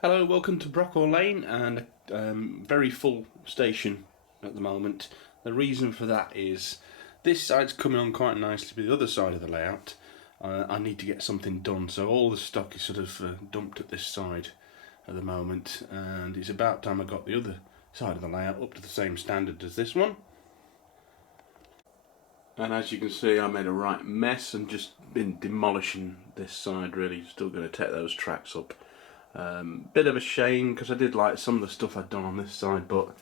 Hello, welcome to Brockwell Lane, and a very full station at the moment. The reason for that is this side's coming on quite nicely with the other side of the layout. I need to get something done, so all the stock is sort of dumped at this side at the moment, and it's about time I got the other side of the layout up to the same standard as this one. And as you can see, I made a right mess and just been demolishing this side really. Still going to take those tracks up. Bit of a shame because I did like some of the stuff I'd done on this side, but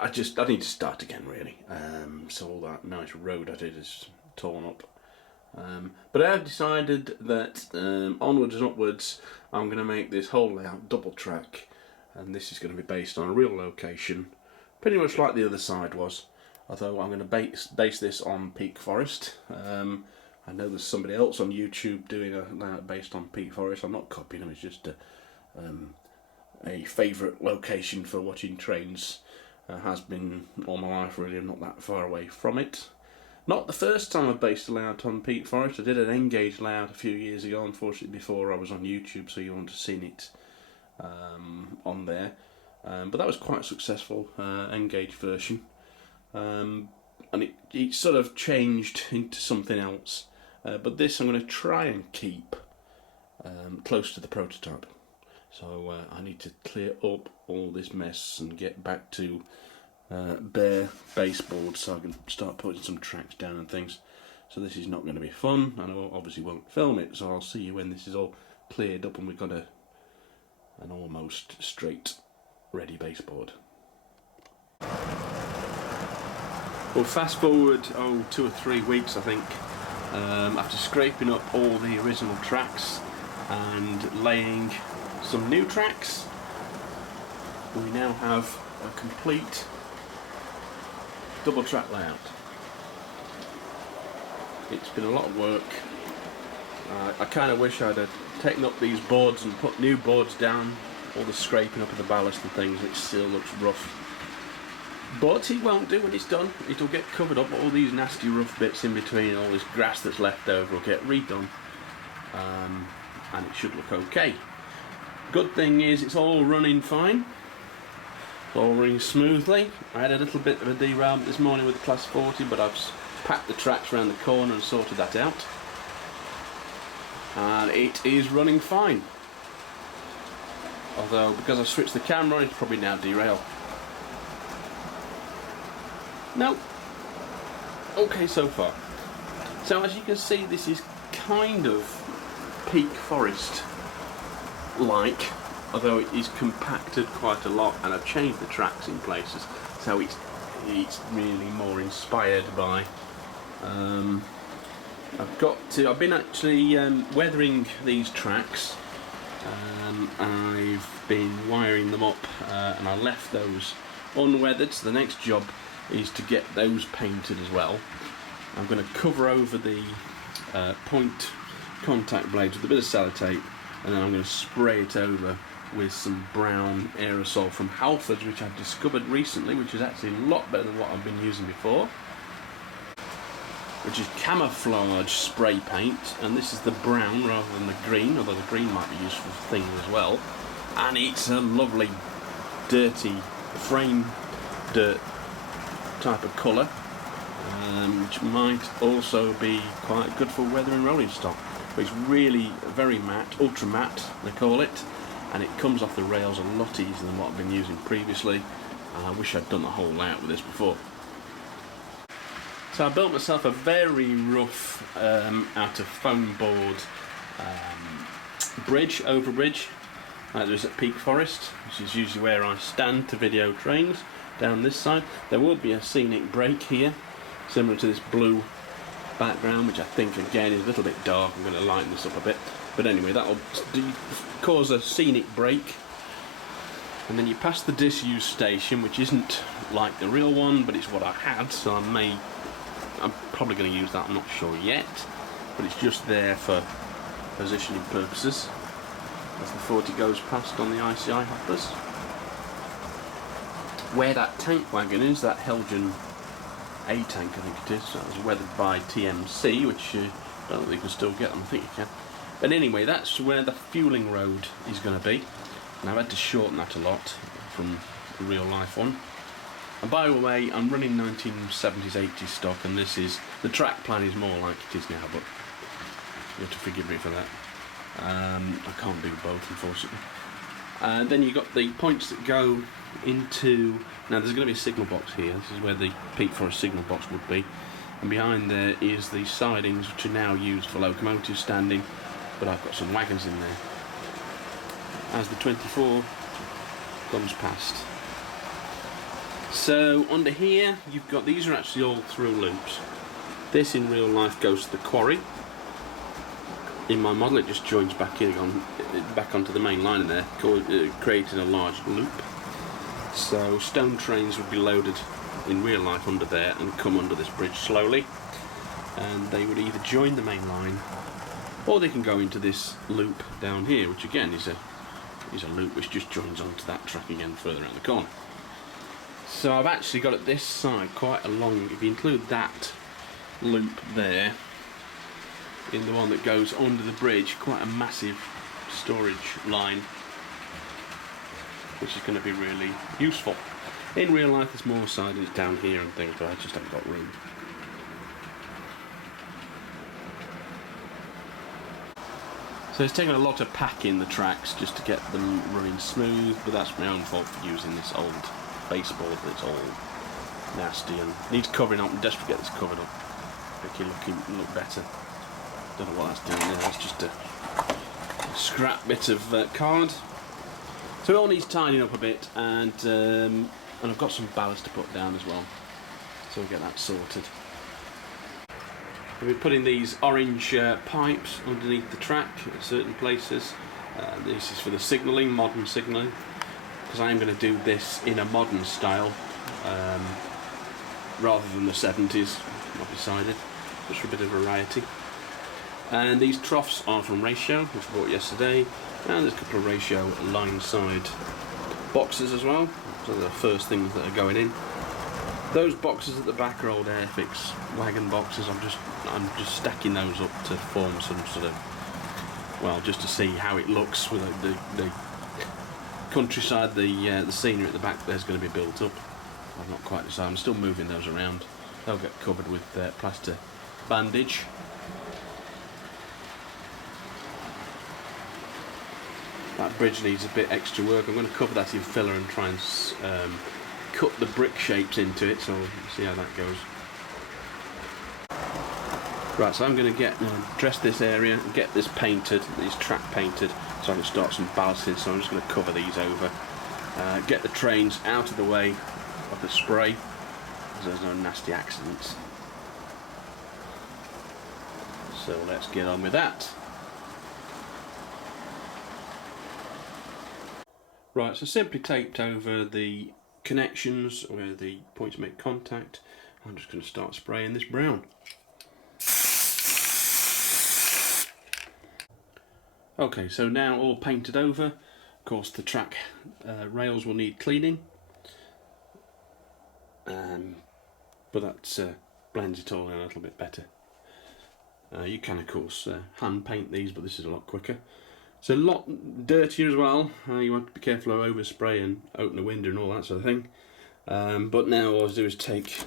I need to start again really. So all that nice road I did is torn up. But I have decided that onwards and upwards I'm going to make this whole layout double track, and this is going to be based on a real location, pretty much like the other side was, although I'm going to base this on Peak Forest. I know there's somebody else on YouTube doing a layout based on Peak Forest. I'm not copying them, it's just a favourite location for watching trains. Has been all my life really. I'm not that far away from it. Not the first time I've based a layout on Peak Forest. I did an Engage layout a few years ago, unfortunately before I was on YouTube, so you wouldn't have seen it on there. But that was quite a successful Engage version. And it sort of changed into something else. But this I'm going to try and keep close to the prototype. So I need to clear up all this mess and get back to bare baseboards so I can start putting some tracks down and things. So this is not going to be fun, and I obviously won't film it, so I'll see you when this is all cleared up and we've got an almost straight ready baseboard. Well, fast forward 2 or 3 weeks I think. After scraping up all the original tracks and laying some new tracks, we now have a complete double track layout. It's been a lot of work. I kind of wish I'd have taken up these boards and put new boards down, all the scraping up of the ballast and things, which still looks rough. But it won't do when it's done. It'll get covered up. All these nasty rough bits in between, all this grass that's left over will get redone, and it should look okay. Good thing is it's all running fine. It's all running smoothly. I had a little bit of a derailment this morning with the Class 40, but I've packed the tracks around the corner and sorted that out. And it is running fine. Although, because I've switched the camera on, it's probably now derailed. No. Okay so far. So as you can see, this is kind of Peak Forest like, although it is compacted quite a lot, and I've changed the tracks in places, so it's really more inspired by I've been actually weathering these tracks. I've been wiring them up, and I left those unweathered, so the next job is to get those painted as well. I'm going to cover over the point contact blades with a bit of sellotape, and then I'm going to spray it over with some brown aerosol from Halfords, which I've discovered recently, which is actually a lot better than what I've been using before, which is camouflage spray paint, and this is the brown rather than the green, although the green might be useful for things as well. And it's a lovely dirty frame dirt type of colour, which might also be quite good for weathering rolling stock. But it's really very matte, ultra matte they call it, and it comes off the rails a lot easier than what I've been using previously. I wish I'd done the whole layout with this before. So I built myself a very rough out of foam board bridge, over bridge, like there is at Peak Forest, which is usually where I stand to video trains. Down this side there will be a scenic break here, similar to this blue background, which I think again is a little bit dark. I'm going to lighten this up a bit, but anyway, that will cause a scenic break. And then you pass the disused station, which isn't like the real one, but it's what I had, so I'm probably going to use that, I'm not sure yet, but it's just there for positioning purposes as the 40 goes past on the ICI hoppers. Where that tank wagon is, that Helgen A tank I think it is, that was weathered by TMC, which I don't think you can still get them, I think you can. But anyway, that's where the fueling road is going to be. and I've had to shorten that a lot from the real life one. And by the way, I'm running 1970s, 80s stock, and this is, the track plan is more like it is now, but you have to forgive me for that. I can't do both, unfortunately. Then you've got the points that go into, now there's going to be a signal box here. This is where the peak forest signal box would be, and behind there is the sidings, which are now used for locomotive standing, but I've got some wagons in there as the 24 comes past. So under here you've got, these are actually all through loops. This in real life goes to the quarry. In my model it just joins back onto the main line in there, creating a large loop. So stone trains would be loaded in real life under there and come under this bridge slowly, and they would either join the main line or they can go into this loop down here, which again is a loop which just joins onto that track again further around the corner. So I've actually got at this side quite a long, if you include that loop there in the one that goes under the bridge, quite a massive storage line, which is going to be really useful. In real life there's more sidings down here and things, but I just haven't got room. So it's taken a lot of packing the tracks just to get them running smooth, but that's my own fault for using this old baseboard that's all nasty and needs covering up. I'm desperate to get this covered up, make it look better. Don't know what that's doing there, that's just a scrap bit of card. So it all needs tidying up a bit, and I've got some ballast to put down as well, so we'll get that sorted. We'll be putting these orange pipes underneath the track at certain places. This is for the signalling, modern signalling, because I am going to do this in a modern style rather than the 70s, I've decided, just for a bit of variety. And these troughs are from Ratio, which I bought yesterday, and there's a couple of Ratio line side boxes as well, so they're the first things that are going in. Those boxes at the back are old Airfix wagon boxes. I'm just stacking those up to form some sort of, well, just to see how it looks with the countryside, the scenery at the back there's going to be built up. I've not quite decided. I'm still moving those around. They'll get covered with plaster bandage. That bridge needs a bit extra work. I'm going to cover that in filler and try and cut the brick shapes into it, so we'll see how that goes. Right, so I'm going to dress this area and get this painted, these track painted, so I can start some ballasting. So I'm just going to cover these over, get the trains out of the way of the spray, so there's no nasty accidents. So let's get on with that. Right, so simply taped over the connections where the points make contact. I'm just going to start spraying this brown. Okay, so now all painted over. Of course the track rails will need cleaning, but that blends it all in a little bit better. You can of course hand paint these, but this is a lot quicker. It's a lot dirtier as well. You want to be careful of overspray and open the window and all that sort of thing. But now all I do is take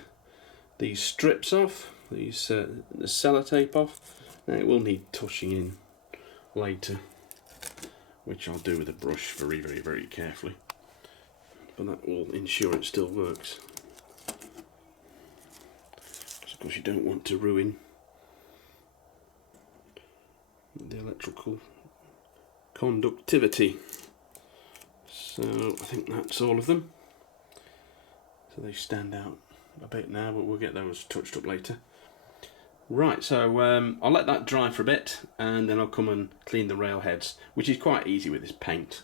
these strips off, the sellotape off. Now it will need touching in later, which I'll do with a brush very, very, very carefully. But that will ensure it still works. Because of course you don't want to ruin the electrical conductivity. So I think that's all of them. So they stand out a bit now, but we'll get those touched up later. Right, so I'll let that dry for a bit, and then I'll come and clean the rail heads, which is quite easy with this paint,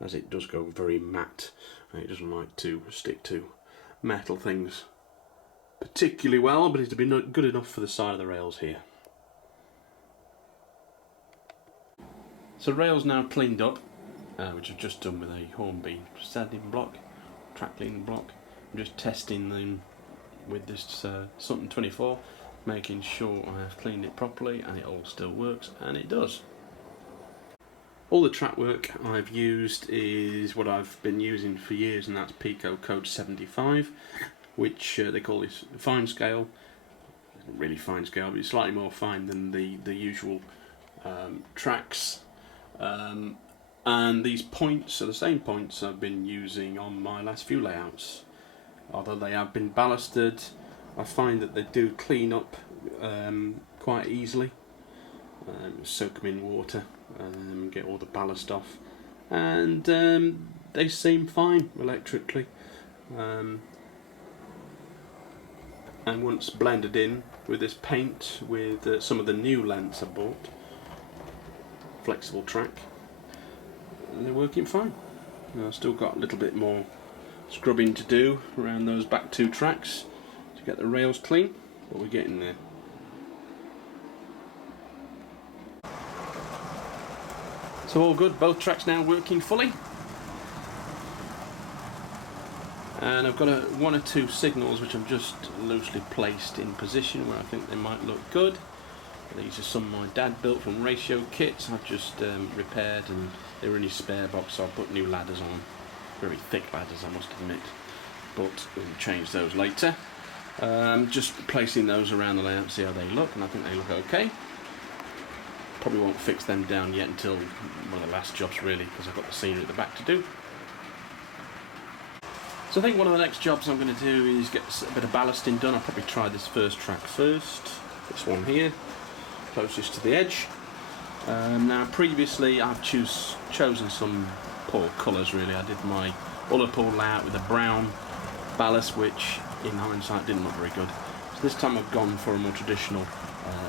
as it does go very matte, and it doesn't like to stick to metal things particularly well, but it'll be good enough for the side of the rails here. So rails now cleaned up, which I've just done with a hornbeam sanding block, track cleaning block. I'm just testing them with this Sutton 24, making sure I have cleaned it properly and it all still works, and it does. All the track work I've used is what I've been using for years, and that's Pico Code 75, which they call this fine scale. It's not really fine scale, but it's slightly more fine than the usual tracks. And these points are the same points I've been using on my last few layouts. Although they have been ballasted, I find that they do clean up quite easily. Soak them in water, get all the ballast off, and they seem fine electrically. And once blended in with this paint with some of the new lengths I bought, flexible track, they're working fine. I've still got a little bit more scrubbing to do around those back two tracks to get the rails clean, but we're getting there. So all good, both tracks now working fully. And I've got one or two signals which I've just loosely placed in position where I think they might look good. These are some my dad built from ratio kits I've just repaired, and they were in his spare box, so I put new ladders on. Very thick ladders, I must admit, but we'll change those later. Just placing those around the layout, see how they look, and I think they look okay. Probably won't fix them down yet until one of the last jobs really, because I've got the scenery at the back to do. So I think one of the next jobs I'm going to do is get a bit of ballasting done. I'll probably try this first track first, this one here, closest to the edge. Now previously I've chosen some poor colours really. I did my Ullapool layout with a brown ballast, which in hindsight didn't look very good. So this time I've gone for a more traditional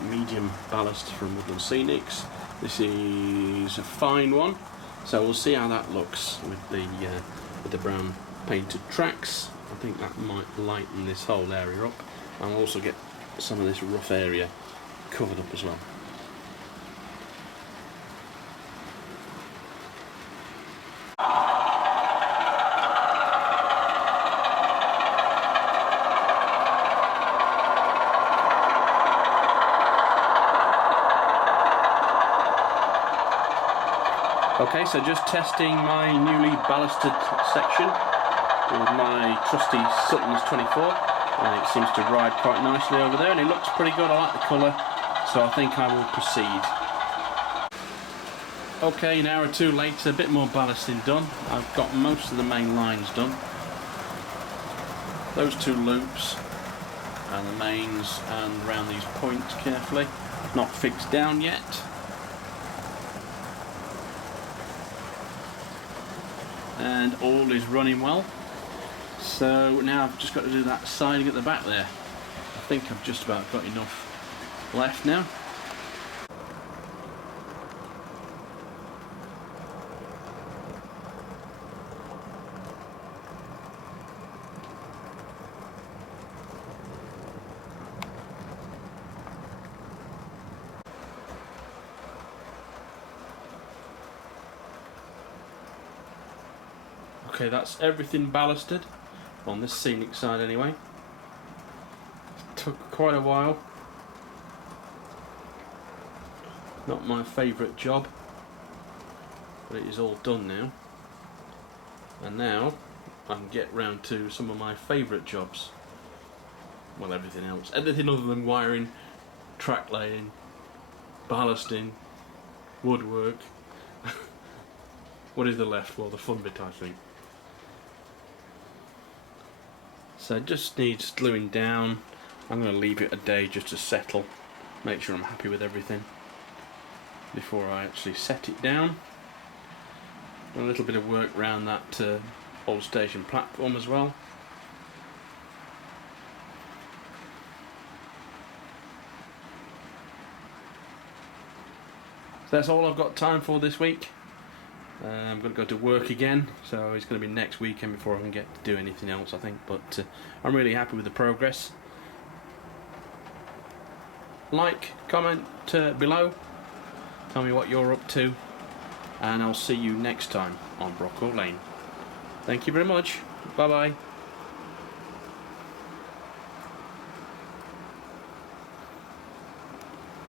medium ballast from Woodland Scenics. This is a fine one, so we'll see how that looks with the brown painted tracks. I think that might lighten this whole area up, and I'll also get some of this rough area covered up as well. Okay, so just testing my newly ballasted section with my trusty Sutton's 24, and it seems to ride quite nicely over there, and it looks pretty good. I like the colour, so I think I will proceed. Okay, an hour or two later, a bit more ballasting done. I've got most of the main lines done. Those two loops and the mains and around these points carefully. Not fixed down yet. And all is running well. So now I've just got to do that siding at the back there. I think I've just about got enough left now. Okay, that's everything ballasted, on this scenic side anyway. It took quite a while. Not my favourite job, but it is all done now. And now I can get round to some of my favourite jobs. Well, everything else. Everything other than wiring, track laying, ballasting, woodwork. What is the left? Well, the fun bit, I think. So it just needs gluing down. I'm going to leave it a day just to settle, make sure I'm happy with everything before I actually set it down. A little bit of work around that old station platform as well. So that's all I've got time for this week. I'm going to go to work again, so it's going to be next weekend before I can get to do anything else, I think, but I'm really happy with the progress. Like, comment below, tell me what you're up to, and I'll see you next time on Brockwell Lane. Thank you very much, bye bye.